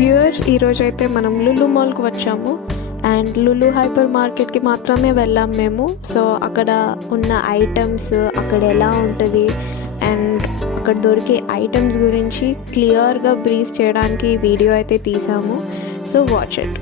Viewers, ఈరోజైతే మనం లులు మాల్కి వచ్చాము అండ్ లులు హైపర్ మార్కెట్కి మాత్రమే వెళ్ళాం మేము. సో అక్కడ ఉన్న ఐటమ్స్, అక్కడ ఎలా ఉంటుంది అండ్ అక్కడ దొరికే ఐటమ్స్ గురించి క్లియర్గా బ్రీఫ్ చేయడానికి ఈ వీడియో అయితే తీసాము. So watch it.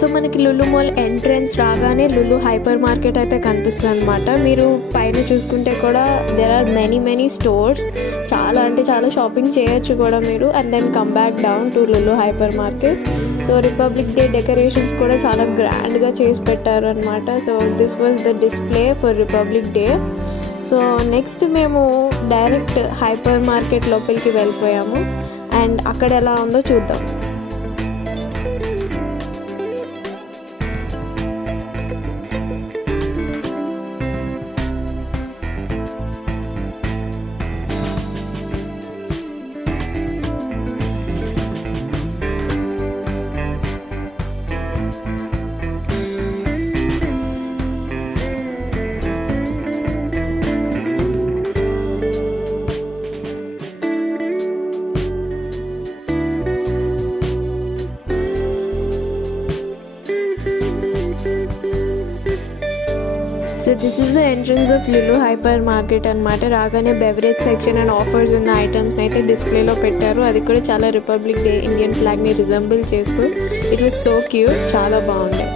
సో మనకి లులు మాల్ ఎంట్రన్స్ రాగానే లులు హైపర్ మార్కెట్ అయితే కనిపిస్తుంది అనమాట. మీరు పైన చూసుకుంటే కూడా దెర్ ఆర్ మెనీ స్టోర్స్. చాలా అంటే చాలా షాపింగ్ చేయొచ్చు కూడా మీరు and then come back down to Lulu hypermarket. So Republic Day decorations కూడా చాలా గ్రాండ్గా చేసి పెట్టారు అనమాట. So this was the display for Republic Day. So next మేము డైరెక్ట్ హైపర్ మార్కెట్ లోపలికి వెళ్ళిపోయాము అండ్ అక్కడ ఎలా ఉందో చూద్దాం. So this is the entrance of Lulu hypermarket అనమాట. రాగానే బెవరేజ్ సెక్షన్ అండ్ ఆఫర్స్ ఉన్న ఐటమ్స్ని అయితే డిస్ప్లేలో పెట్టారు. అది కూడా చాలా రిపబ్లిక్ డే ఇండియన్ ఫ్లాగ్ని రిజెంబుల్ చేస్తూ ఇట్ వాస్ సో క్యూట్, చాలా బాగుంది.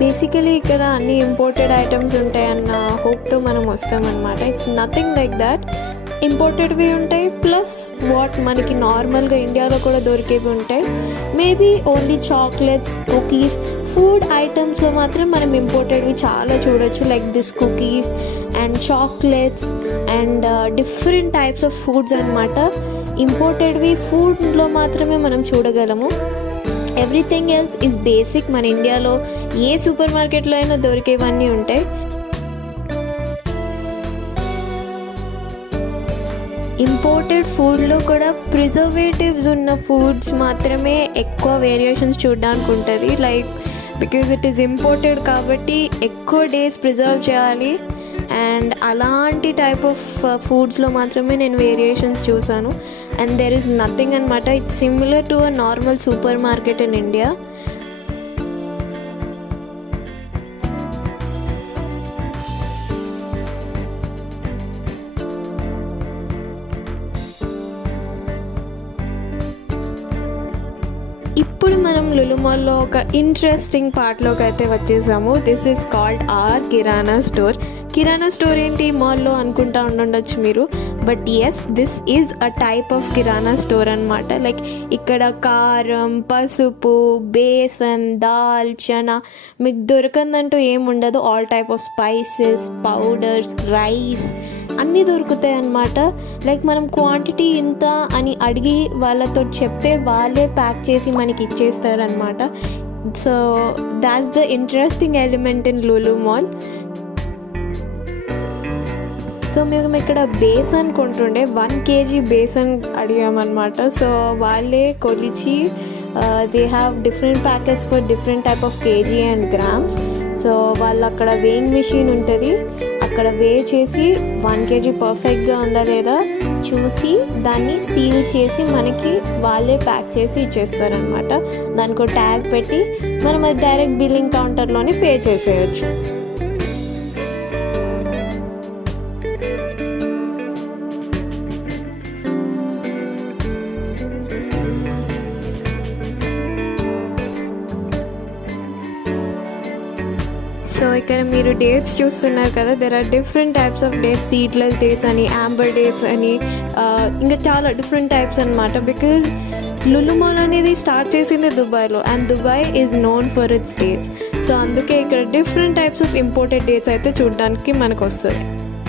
బేసికలీ ఇక్కడ అన్ని ఇంపోర్టెడ్ ఐటమ్స్ ఉంటాయన్న హోప్తో మనం వస్తామన్నమాట. It's nothing like that. ఇంపోర్టెడ్వి ఉంటాయి ప్లస్ వాట్ మనకి నార్మల్గా ఇండియాలో కూడా దొరికేవి ఉంటాయి. Maybe only chocolates, cookies, food ఐటమ్స్లో మాత్రం మనం ఇంపోర్టెడ్వి చాలా చూడొచ్చు. Like this cookies and chocolates and different types of foods అనమాట. ఇంపోర్టెడ్వి ఫుడ్లో మాత్రమే మనం చూడగలము. Everything else is basic. మన ఇండియాలో ఏ సూపర్ మార్కెట్లో అయినా దొరికేవన్నీ ఉంటాయి. ఇంపోర్టెడ్ ఫుడ్లో కూడా ప్రిజర్వేటివ్స్ ఉన్న ఫుడ్స్ మాత్రమే ఎక్కువ వేరియేషన్స్ చూడడానికి ఉంటుంది. Like because it is imported కాబట్టి ఎక్కువ డేస్ ప్రిజర్వ్ చేయాలి అండ్ అలాంటి టైప్ ఆఫ్ ఫుడ్స్లో మాత్రమే నేను వేరియేషన్స్ చూసాను. అండ్ దెర్ ఈస్ నథింగ్ అనమాట. It's similar to a normal supermarket in India. ఇప్పుడు మనం లులు మాల్లో ఒక ఇంట్రెస్టింగ్ పార్ట్లోకి అయితే వచ్చేసాము. This is called our kirana store. Kirana store ఏంటి మాల్లో అనుకుంటా ఉండొచ్చు మీరు, but yes, this is a type of kirana store అనమాట. లైక్ ఇక్కడ కారం, పసుపు, బేసన్, దాల్, చనా మీకు దొరకందంటూ ఏముండదు. All type of spices, powders, rice అన్నీ దొరుకుతాయి అన్నమాట. లైక్ మనం క్వాంటిటీ ఇంత అని అడిగి వాళ్ళతో చెప్తే వాళ్ళే ప్యాక్ చేసి మనకి ఇచ్చేస్తారనమాట. So that's the interesting element in Lulu mall. So మేము ఇక్కడ బేసన్ కొంటుండే 1 kg బేసన్ అడిగామన్నమాట. సో వాళ్ళే కొలిచి they have different packets for different type of KG and grams. So వాళ్ళు అక్కడ వేయింగ్ మిషన్ ఉంటుంది, అక్కడ వే చేసి 1 kg పర్ఫెక్ట్గా ఉందా లేదా చూసి దాన్ని సీల్ చేసి మనకి వాళ్ళే ప్యాక్ చేసి ఇచ్చేస్తారనమాట. దానికి ట్యాగ్ పెట్టి మనం అది డైరెక్ట్ బిల్లింగ్ కౌంటర్లోనే పే చేసేయచ్చు. సో ఇక్కడ మీరు డేట్స్ చూస్తున్నారు కదా, there are different types of dates. Seedless dates అని, యాంబర్ డేట్స్ అని, ఇంకా చాలా డిఫరెంట్ టైప్స్ అనమాట. బికాజ్ లులు మాల్ అనేది స్టార్ట్ చేసింది దుబాయ్లో and Dubai is known for its dates. So అందుకే ఇక్కడ different types of imported dates అయితే చూడడానికి మనకు వస్తుంది.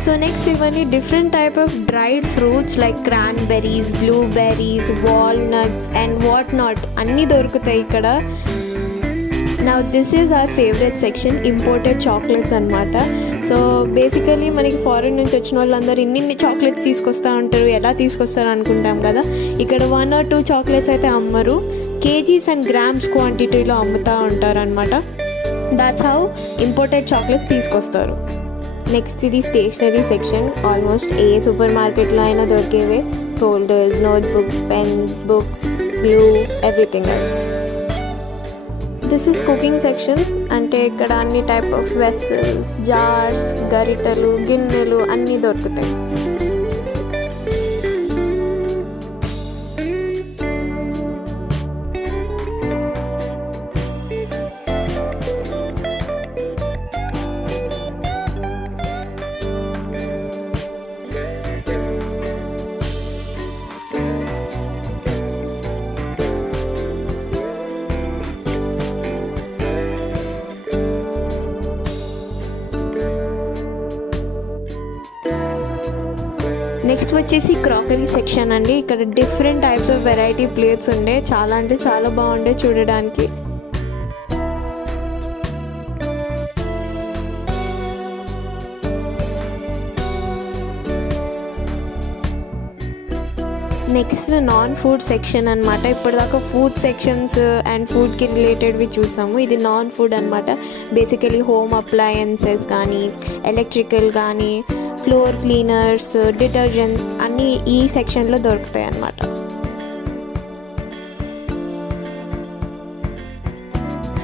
సో నెక్స్ట్ ఇవన్నీ different type of dried fruits like cranberries, blueberries, walnuts and what not అన్నీ దొరుకుతాయి ఇక్కడ. Now this is our favourite section, imported chocolates అనమాట. సో బేసికలీ మనకి ఫారిన్ నుంచి వచ్చిన వాళ్ళందరూ ఇన్ని చాక్లెట్స్ తీసుకొస్తూ ఉంటారు, ఎలా తీసుకొస్తారు అనుకుంటాం కదా. ఇక్కడ 1 or 2 చాక్లెట్స్ అయితే అమ్మరు, కేజీస్ అండ్ గ్రామ్స్ క్వాంటిటీలో అమ్ముతూ ఉంటారు అనమాట. దాట్స్ హౌ ఇంపోర్టెడ్ చాక్లెట్స్ తీసుకొస్తారు. నెక్స్ట్ ఇది స్టేషనరీ సెక్షన్. ఆల్మోస్ట్ ఏ సూపర్ మార్కెట్లో అయినా దొరికేవే, folders, notebooks, pens, books, glue, everything else. This is cooking section. అంటే ఇక్కడ అన్ని టైప్ ఆఫ్ వెసల్స్, జార్స్, గరిటెలు, గిన్నెలు అన్నీ దొరుకుతాయి. నెక్స్ట్ వచ్చేసి క్రాకరీ సెక్షన్ అండి. ఇక్కడ different types of variety plates ఉండే, చాలా అంటే చాలా బాగుండే చూడడానికి. నెక్స్ట్ నాన్ ఫుడ్ సెక్షన్ అనమాట. ఇప్పటిదాకా ఫుడ్ సెక్షన్స్ అండ్ ఫుడ్కి రిలేటెడ్వి చూసాము, ఇది నాన్ ఫుడ్ అనమాట. బేసికలీ హోమ్ అప్లయన్సెస్ కానీ, ఎలక్ట్రికల్ కానీ, ఫ్లోర్ క్లీనర్స్, డిటర్జెంట్స్ అన్నీ ఈ సెక్షన్లో దొరుకుతాయి అన్నమాట.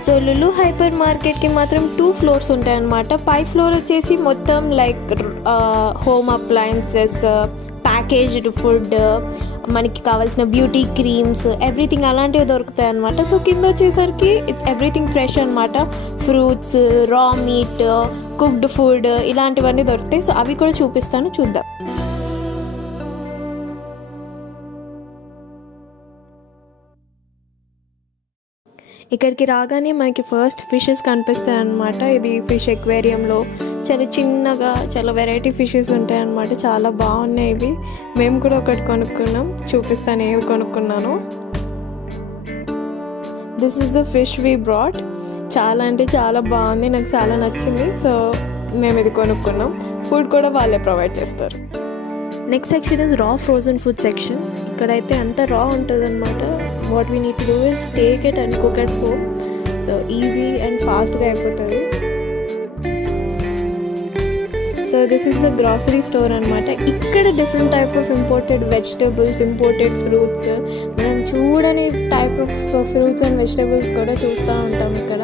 సో లులు హైపర్ మార్కెట్కి మాత్రం 2 floors ఉంటాయన్నమాట. పై ఫ్లోర్ వచ్చేసి మొత్తం like home appliances, packaged food, మనకి కావాల్సిన బ్యూటీ క్రీమ్స్, ఎవ్రీథింగ్ అలాంటివి దొరుకుతాయి అనమాట. సో కింద వచ్చేసరికి ఇట్స్ ఎవ్రీథింగ్ ఫ్రెష్ అనమాట. ఫ్రూట్స్, రా మీట్, కుక్డ్ ఫుడ్ ఇలాంటివన్నీ దొరుకుతాయి. సో అవి కూడా చూపిస్తాను, చూద్దాం. ఇక్కడికి రాగానే మనకి ఫస్ట్ ఫిషెస్ కనిపిస్తాయి అన్నమాట. ఇది ఫిష్ ఎక్వేరియంలో చాలా చిన్నగా చాలా వెరైటీ ఫిషెస్ ఉంటాయి అన్నమాట. చాలా బాగున్నాయి ఇవి. మేము కూడా ఒకటి కొనుక్కున్నాం, చూపిస్తాను ఏది కొనుక్కున్నాను. This is the fish we brought. చాలా అంటే చాలా బాగుంది, నాకు చాలా నచ్చింది. సో మేము ఇది కొనుక్కున్నాం. ఫుడ్ కూడా వాళ్ళే ప్రొవైడ్ చేస్తారు. నెక్స్ట్ సెక్షన్ ఇస్ రా ఫ్రోజన్ ఫుడ్ సెక్షన్. ఇక్కడైతే అంతా రా ఉంటుంది అనమాట. What we need to do is take it and cook at home. So easy and ఫాస్ట్గా అయిపోతుంది. So this is the grocery store అనమాట. ఇక్కడ different type of imported vegetables, imported fruits, మనం చూడని type of fruits and vegetables కూడా చూస్తూ ఉంటాం ఇక్కడ.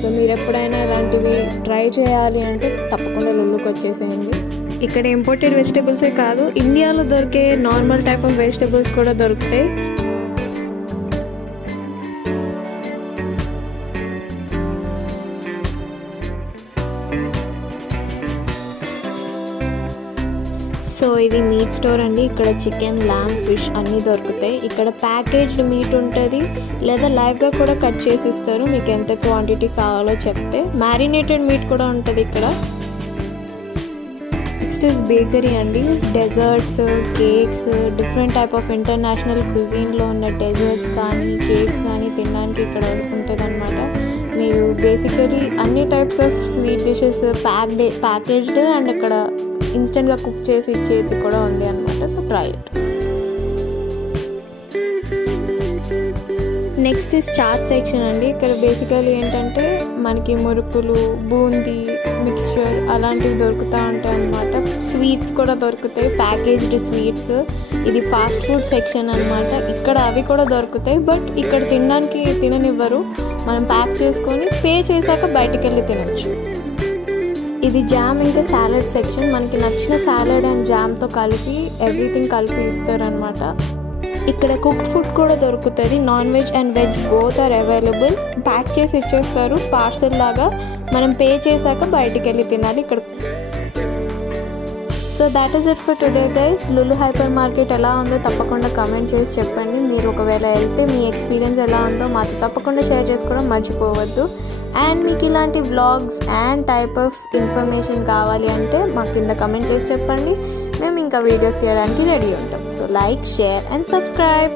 సో మీరు ఎప్పుడైనా ఇలాంటివి ట్రై చేయాలి అంటే తప్పకుండా లుల్లుకి వచ్చేసేయండి. ఇక్కడ ఇంపోర్టెడ్ వెజిటేబుల్సే కాదు, ఇండియాలో దొరికే నార్మల్ టైప్ ఆఫ్ వెజిటేబుల్స్ కూడా దొరుకుతాయి. సో ఇది మీట్ స్టోర్ అండి. ఇక్కడ చికెన్, ల్యామ్, ఫిష్ అన్నీ దొరుకుతాయి. ఇక్కడ ప్యాకేజ్డ్ మీట్ ఉంటుంది, లేదా లైవ్గా కూడా కట్ చేసి ఇస్తారు మీకు ఎంత క్వాంటిటీ కావాలో చెప్తే. మ్యారినేటెడ్ మీట్ కూడా ఉంటుంది ఇక్కడ. నెక్స్ట్ ఇస్ బేకరీ అండి. Desserts, cakes, different type of international క్యూజిన్లో ఉన్న డెజర్ట్స్ కానీ కేక్స్ కానీ తినడానికి ఇక్కడ ఉంటుంది అనమాట. మీరు బేసికలీ అన్ని types of sweet dishes packaged and ఇక్కడ ఇన్స్టెంట్గా కుక్ చేసి ఇచ్చేది కూడా ఉంది అనమాట. So try it. Next is chaat section అండి. ఇక్కడ బేసికలీ ఏంటంటే మనకి మురుకులు, బూందీ, మిక్స్చర్ అలాంటివి దొరుకుతూ ఉంటాయి అన్నమాట. స్వీట్స్ కూడా దొరుకుతాయి, ప్యాకేజ్డ్ స్వీట్స్. ఇది ఫాస్ట్ ఫుడ్ సెక్షన్ అనమాట. ఇక్కడ అవి కూడా దొరుకుతాయి, బట్ ఇక్కడ తినడానికి తిననివ్వరు. మనం ప్యాక్ చేసుకొని పే చేశాక బయటికి వెళ్ళి తినచ్చు. ఇది జామ్ ఇంకా సాలడ్ సెక్షన్. మనకి నచ్చిన సాలడ్ అండ్ జామ్తో కలిపి ఎవ్రీథింగ్ కలిపి ఇస్తారనమాట. ఇక్కడ కుక్డ్ ఫుడ్ కూడా దొరుకుతుంది. Non veg and veg both are available. Pack చేసి ఇచ్చేస్తారు పార్సల్ లాగా. మనం పే చేశాక బయటికి వెళ్ళి తినాలి ఇక్కడ. So that is it for today guys. Lulu hyper market ఎలా ఉందో తప్పకుండా కమెంట్ చేసి చెప్పండి. మీరు ఒకవేళ వెళ్తే మీ ఎక్స్పీరియన్స్ ఎలా ఉందో మాతో తప్పకుండా షేర్ చేసుకోవడం మర్చిపోవద్దు. అండ్ మీకు ఇలాంటి vlogs and type of information కావాలి అంటే మాకు కింద కమెంట్ చేసి చెప్పండి. మేము ఇంకా వీడియోస్ తీయడానికి రెడీ ఉంటాం. So like, share and subscribe.